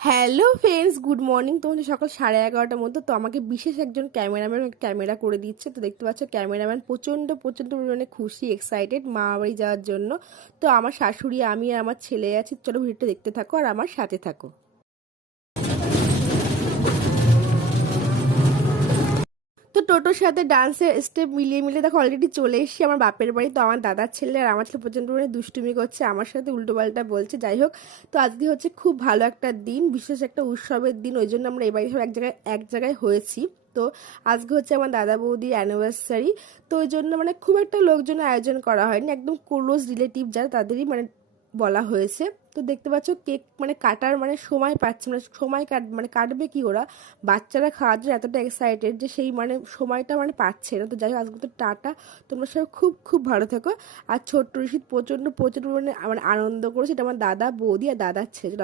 Hello friends, good morning. তোমাদের সকাল 11:30টার মধ্যে তো আমাকে বিশেষ একজন ক্যামেরাম্যান ক্যামেরা করে দিচ্ছে। তো দেখতে পাচ্ছ ক্যামেরাম্যান প্রচণ্ড প্রচণ্ড পরিমাণে খুশি, এক্সাইটেড মা বাড়ি যাওয়ার জন্য। তো আমার শাশুড়ি, আমি আর আমার ছেলে আছি। চলো ভিডিওটা দেখতে থাকো আর আমার সাথে থাকো। তো টোটোর সাথে ডান্সের স্টেপ মিলিয়ে মিলিয়ে দেখো অলরেডি চলে এসেছি আমার বাপের বাড়ি। তো আমার দাদার ছেলে আর আমার ছেলে প্রচণ্ড পরিমাণে দুষ্টুমি করছে, আমার সাথে উল্টোপাল্টা বলছে। যাই হোক, তো আজকে হচ্ছে খুব ভালো একটা দিন, বিশেষ একটা উৎসবের দিন। ওই জন্য আমরা এই বাড়ি সব এক জায়গায় হয়েছি। তো আজকে হচ্ছে আমার দাদা বৌদির অ্যানিভার্সারি। তো ওই জন্য মানে খুব একটা লোকজনের আয়োজন করা হয়নি, একদম ক্লোজ রিলেটিভ যারা তাদেরই মানে বলা হয়েছে। তো দেখতে পাচ্ছ কেক মানে কাটার মানে সময় পাচ্ছে, মানে সময় মানে কাটবে কি ওরা, বাচ্চারা খাওয়ার জন্য এতটা এক্সাইটেড যে সেই মানে সময়টা মানে পাচ্ছে না। তো যাই হোক, আজকে তো টাটা, তোমরা সব খুব খুব ভালো থেকো। আর ছোট্ট ঋষিত প্রচণ্ড প্রচণ্ড মানে আনন্দ করেছে। এটা আমার দাদা বৌদি আর দাদার ছেলে।